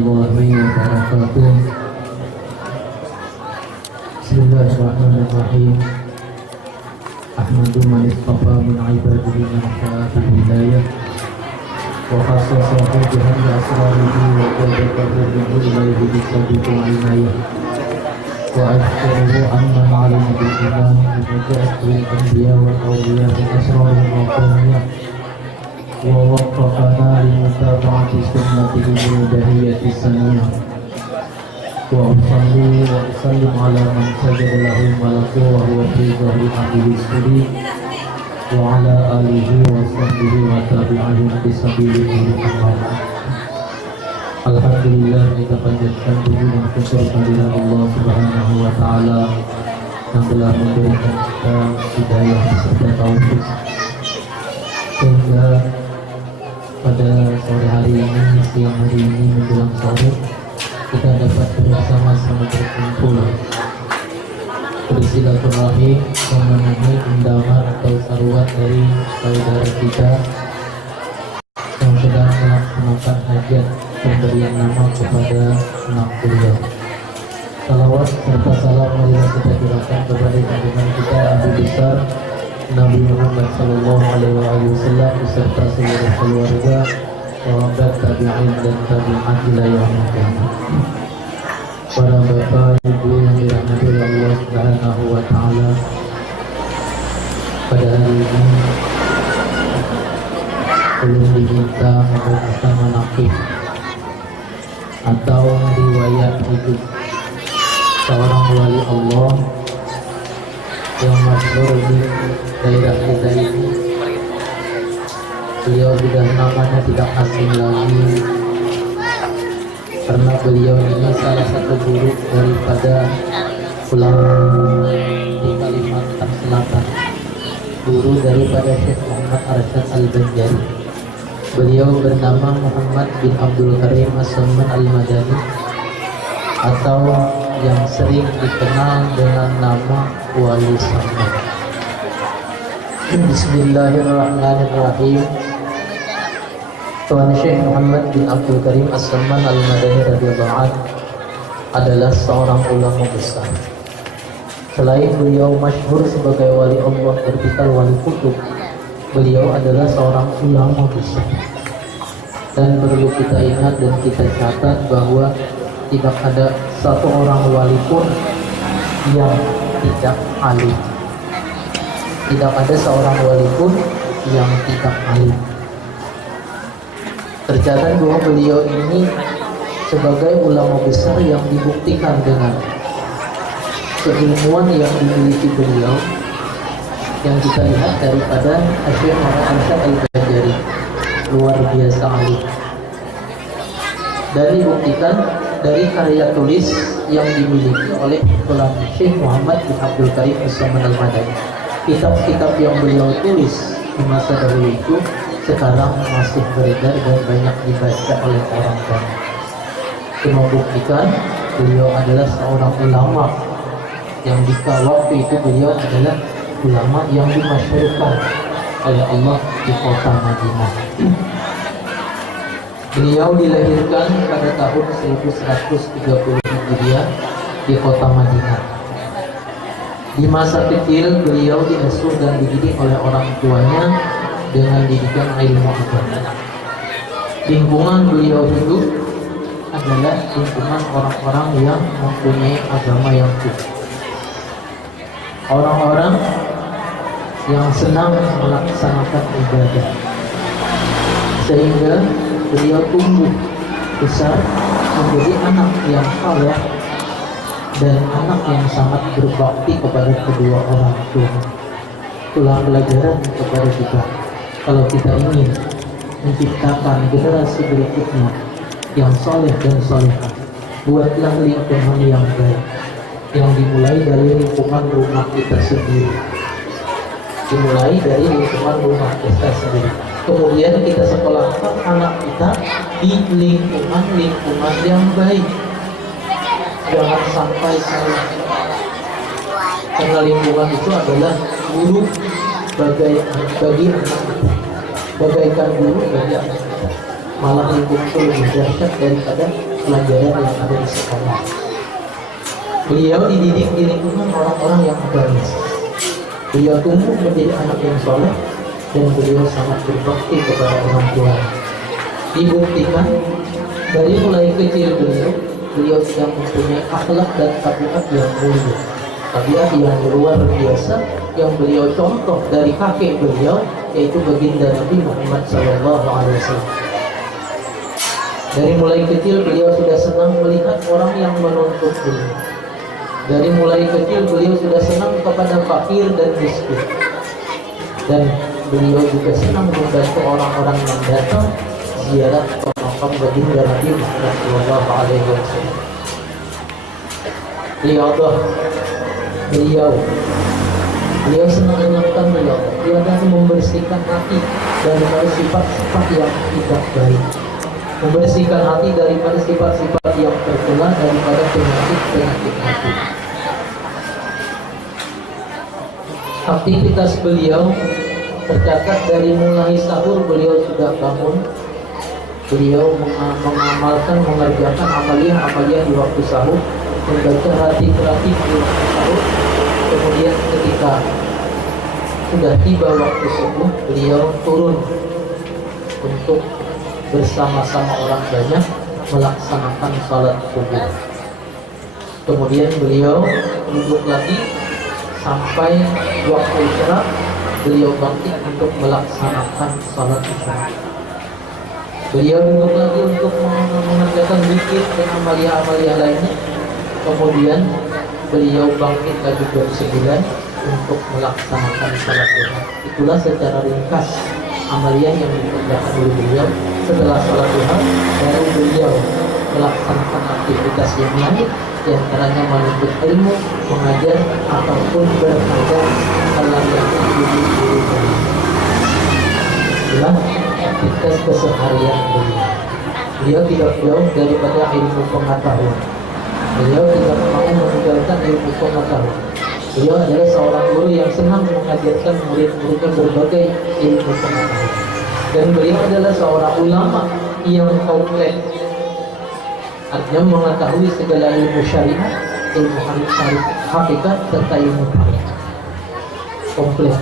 warahmatullahi wabarakatuh. Bismillahirrahmanirrahim. Ahmadu man istafa min ibadihi man syaa bil hidayah wa khassasahu bi hadhi asrarihi wa qaddahu bihi ilayhi bi sabiqil inayah wa ashkuruhu amman 'alama bil iman bi mujahidil anbiya wal awliya bi asraril maqamiyah wa waffaqana li mutaba'ati sunnatihi bil hidayati saniyah wa usalli wa usallim ala man sajada lahu malaku wa huwa fi dhahri abdihi suri wa ala alihi wa sahbihi wa tabi'ahum bi sabilihi amma. Alhamdulillah, kita panjatkan puji dan syukur kehadirat Allah Subhanahu wa taala yang telah memberikan kita hidayah serta taufik sehingga pada sore hari ini, siang hari ini menjelang sore kita dapat bersama-sama berkumpul bersilaturahim memenuhi undangan atau saruat dari saudara kita yang sedang melaksanakan hajat pemberian nama kepada anak beliau. Salawat serta salam marilah kita curahkan kepada junjungan kita Nabi besar Nabi Muhammad sallallahu alaihi wasallam beserta seluruh keluarga, sahabat, tabi'in dan tabi'at ila yaumil qiyamah. Para bapak ibu yang dirahmati Allah Subhanahu wa taala, pada hari ini belum diminta membacakan manaqib atau riwayat hidup seorang wali Allah yang masyhur di daerah kita ini. Beliau sudah namanya tidak asing lagi karena beliau ini salah satu guru daripada ulama di Kalimantan Selatan, guru daripada Syekh Muhammad Arsyad Al-Banjari. Beliau bernama Muhammad bin Abdul Karim As-Samman Al-Madani atau yang sering dikenal dengan nama Wali Samman. Bismillahirrahmanirrahim. Tuan Syekh Muhammad bin Abdul Karim As-Samman Al-Madani radhiyallahu anhu adalah seorang ulama besar. Selain beliau masyhur sebagai wali Allah bertitel wali kutub, beliau adalah seorang ulama besar. Dan perlu kita ingat dan kita catat bahwa tidak ada satu orang wali pun yang tidak alim. Tidak ada seorang wali pun yang tidak alim. Tercatat bahwa beliau ini sebagai ulama besar yang dibuktikan dengan keilmuan yang dimiliki beliau, yang kita lihat daripada Syekh Muhammad Arsyad Al-Banjari, luar biasa alim. Dan dibuktikan dari karya tulis yang dimiliki oleh ulama Syekh Muhammad bin Abdul Karim As-Samman Al-Madani. Kitab-kitab yang beliau tulis di masa dahulu itu sekarang masih beredar dan banyak dibaca oleh orang banyak. Itu membuktikan beliau adalah seorang ulama yang jika waktu itu beliau adalah ulama yang dimasyhurkan oleh Allah di kota Madinah. Beliau dilahirkan pada tahun 1130 Hijriah di kota Madinah. Di masa kecil beliau diasuh dan dididik oleh orang tuanya dengan didikan ilmu agama. Lingkungan beliau hidup adalah lingkungan orang-orang yang mempunyai agama yang kuat, orang-orang yang senang melaksanakan ibadah, sehingga beliau tumbuh besar menjadi anak yang saleh dan anak yang sangat berbakti kepada kedua orang tua. Itulah pelajaran kepada kita. Kalau kita ingin menciptakan generasi berikutnya yang soleh dan solehah, buatlah lingkungan yang baik, yang dimulai dari lingkungan rumah kita sendiri. Dimulai dari lingkungan rumah kita sendiri. Kemudian kita sekolahkan anak kita di lingkungan yang baik. Jangan sampai salah. Karena lingkungan itu adalah guru bagi anak kita. Bagaikan guru bagi anak kita. malah lingkupnya lebih dahsyat daripada pelajaran yang ada di sekolah. Beliau dididik di lingkungan orang-orang yang agamis. Beliau tumbuh menjadi anak yang soleh dan beliau sangat berbakti kepada orang tua. Dibuktikan dari mulai kecil beliau sudah mempunyai akhlak dan tabiat yang mulia, tabiat yang luar biasa yang beliau contoh dari kakek beliau, yaitu baginda Nabi Muhammad SAW. Dari mulai kecil beliau sudah senang melihat orang yang menuntut beliau. Dari mulai kecil beliau sudah senang kepada fakir dan miskin, dan beliau juga senang membantu orang-orang yang datang ziarah ke makam baginda Nabi Muhammad SAW. Beliau senang melakukan beliau dapat membersihkan hati daripada sifat-sifat yang tidak baik, membersihkan hati daripada sifat-sifat yang tercela, daripada penyakit-penyakit hati. Aktivitas beliau tercatat dari mulai sahur beliau sudah bangun. Beliau mengamalkan, mengerjakan amalia-amalia di waktu sahur, membaca ratib-ratib di waktu sahur. Kemudian ketika sudah tiba waktu subuh, beliau turun untuk bersama-sama orang banyak melaksanakan salat subuh. Kemudian beliau duduk lagi sampai waktu isya, beliau bangkit untuk melaksanakan salat isya. Beliau duduk lagi untuk mengerjakan zikir dan amalia-amalia lainnya. Kemudian beliau bangkit lagi jam 9 untuk melaksanakan salat duha. Itulah secara ringkas amalia yang dikerjakan oleh beliau. Setelah salat duha, baru beliau melaksanakan aktivitas yang lain, di antaranya menuntut ilmu, mengajar, ataupun berajar hal yang diburu-buru. Itulah aktivitas keseharian beliau. Beliau tidak jauh daripada ilmu pengetahuan. Beliau tidak mau meninggalkan ilmu pengetahuan. Beliau adalah seorang guru yang senang mengajarkan murid-muridnya berbagai ilmu pengetahuan. Dan beliau adalah seorang ulama yang komplit, artinya mengetahui segala ilmu syariat, ilmu hakikat, serta ilmu hakikat. Komplit.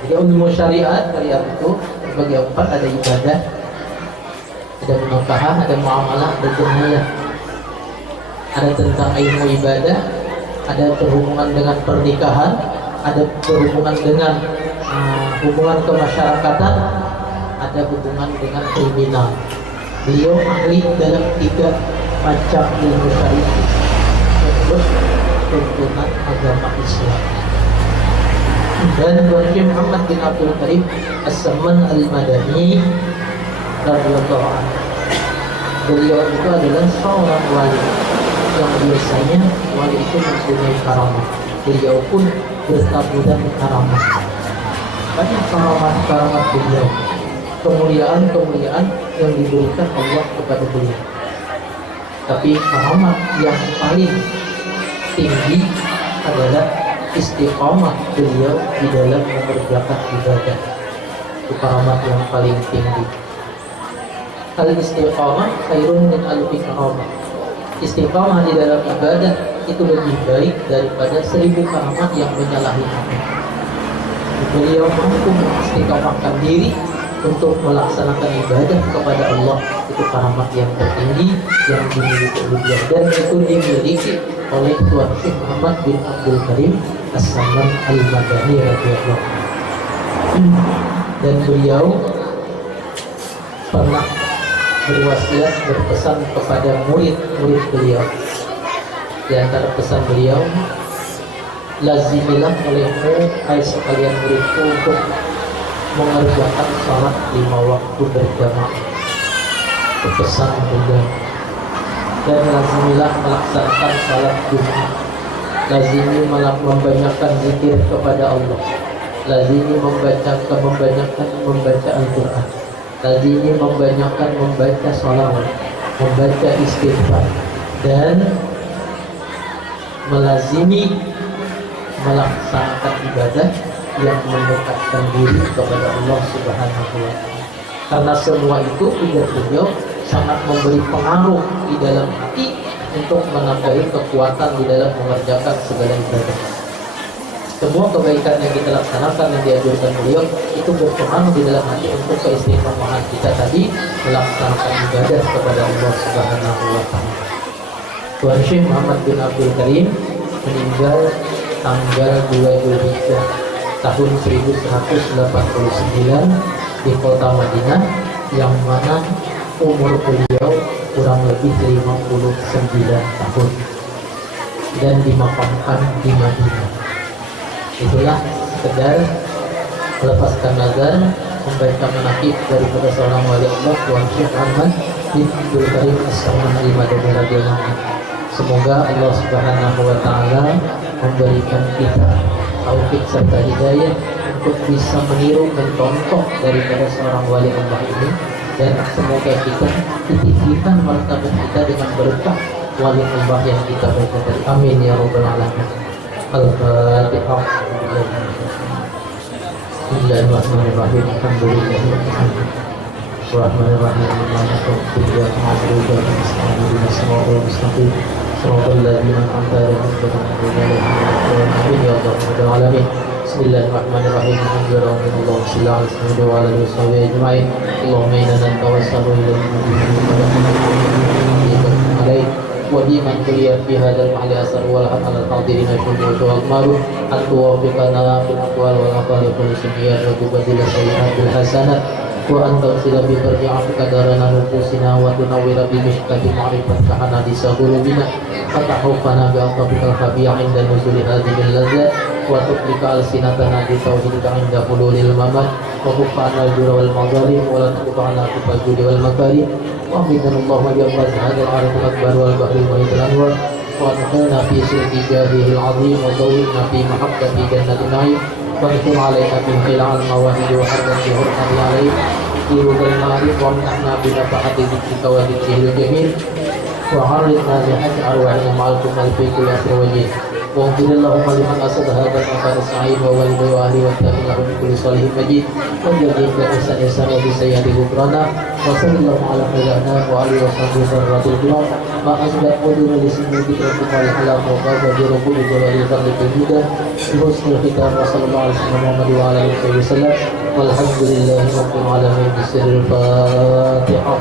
Jadi ilmu syariat itu terbagi empat: ada ibadah, ada munakahah, ada muamalah, ada jinayah. Ada tentang ilmu ibadah, ada berhubungan dengan pernikahan, ada berhubungan dengan hubungan kemasyarakatan, ada hubungan dengan kriminal. Beliau ahli dalam 3 macam ilmu syariat menurut tuntunan agama Islam. Dan Syekh Muhammad bin Abdul Karim As-Samman Al-Madani radhiyallahu anhu, beliau itu adalah seorang wali yang biasanya wali itu mempunyai karamah. Beliau pun bertaburan karamah. Banyak karamah beliau, kemuliaan-kemuliaan yang diberikan Allah kepada beliau. Tapi karamah yang paling tinggi adalah istiqamah beliau di dalam mengerjakan ibadah. Itu karamah yang paling tinggi. Al-istiqamah khairun min alfi karamah. Istiqamah di dalam ibadah itu lebih baik daripada 1000 karamat yang menyalahi hati. Beliau mampu mengistiqamahkan diri untuk melaksanakan ibadah kepada Allah. Itu karamat yang tertinggi yang dimiliki beliau, dan itu dimiliki oleh Tuan Syekh Muhammad bin Abdul Karim As-Samman Al-Madani radhiyallahu anhu. Dan beliau pernah berwasiat, berpesan kepada murid-murid beliau. Di antara pesan beliau, lazimilah olehmu hai sekalian muridku untuk mengerjakan salat 5 waktu berjamaah. Pesan beliau. Dan lazimilah melaksanakan salat Jumat. Lazimi membanyakkan zikir kepada Allah. Lazimi membanyakkan membaca Al-Quran. Lazimi membanyakkan membaca sholawat, membaca istighfar, dan melazimi melaksanakan ibadah yang mendekatkan diri kepada Allah Subhanahu wa Ta'ala. karena semua itu ujar beliau sangat memberi pengaruh di dalam hati untuk menambahi kekuatan di dalam mengerjakan segala ibadah. Semua kebaikan yang kita laksanakan yang dianjurkan beliau itu berpengaruh di dalam hati untuk keistimewaan kita tadi melaksanakan ibadah kepada Allah Subhanahu wa taala. Tuan Syekh Muhammad bin Abdul Karim meninggal tanggal 2 Zulhijjah tahun 1189 di kota Madinah, yang mana umur beliau kurang lebih 59 tahun dan dimakamkan di Madinah. Itulah sekedar melepaskan nazar membaca manaqib daripada seorang wali Allah Tuan Syekh Muhammad bin Abdul Karim As-Saman Al-Madani radhiyallahu anhu. Semoga Allah Subhanahu wa taala memberikan kita taufik serta hidayah untuk bisa meniru dan contoh daripada seorang wali Allah ini, dan semoga kita ditinggikan martabat kita dengan berkah wali Allah yang kita baca tadi. Amin ya rabbal alamin. Al-Fatihah. Bismillahirrahmanirrahim. Alhamdulillahirabbil Rahmanirrahim. Maliki yaumiddin. Na'budu wa nasta'iinu ihdinas mustaqim. Shiratal ladzina an'amta 'alaihim ya rabbal alamin. Bismillahirrahmanirrahim. Alhamdulillah wassalatu wassalamu ala rasulillah ajma'in. Allahumma inna natawassalu ilaika وديما كليا في هذا المحل أسر والحق على الحاضرين الشهود والأقمار أن توافقنا في الأقوال والأفعال كل سميات وتبدل السيئات بالحسنات وأن تغسل ببرد عفوك دارنا نفوسنا وتنور بمشكة معرفتك حناديس قلوبنا فتحفنا بألطفك الخفي عند نزول هذه اللذات وتطلق ألسنتنا بتوحيدك عند حلول الممات وكف عنا الجور والمظالم ولا تكف عنا كف الجود والمكارم وأمدنا اللهم بأفضل هذا العالم الأكبر والبحر المحيط الأنوار وأدخلنا في سلك جاهه العظيم وزودنا في محبة جنة النعيم وانشر علينا في خلع المواهب وحرم بحرمة عليه في رضا المعارف وامنحنا بنفحة ذكرك وذكره الجميل وعرضنا لحج أرواحنا مع الكمال في كل أسر وجه واغفر اللهم لمن أسد هذا المكان السعيد ووالده وأهله واتقي له من كل صالح مجيد وجزيه بإحسان إحسان وبسيئات غفرانا وصلى الله على خير الأنام وعلى وصحبه ذرات الكرام ما أصدق قدر لسنه ذكركم الحلال وقال بركوب جلال الفضل الجديدة بحسن الختام وصلى الله على سيدنا محمد وعلى آله وسلم والحمد لله رب العالمين بسر الفاتحة.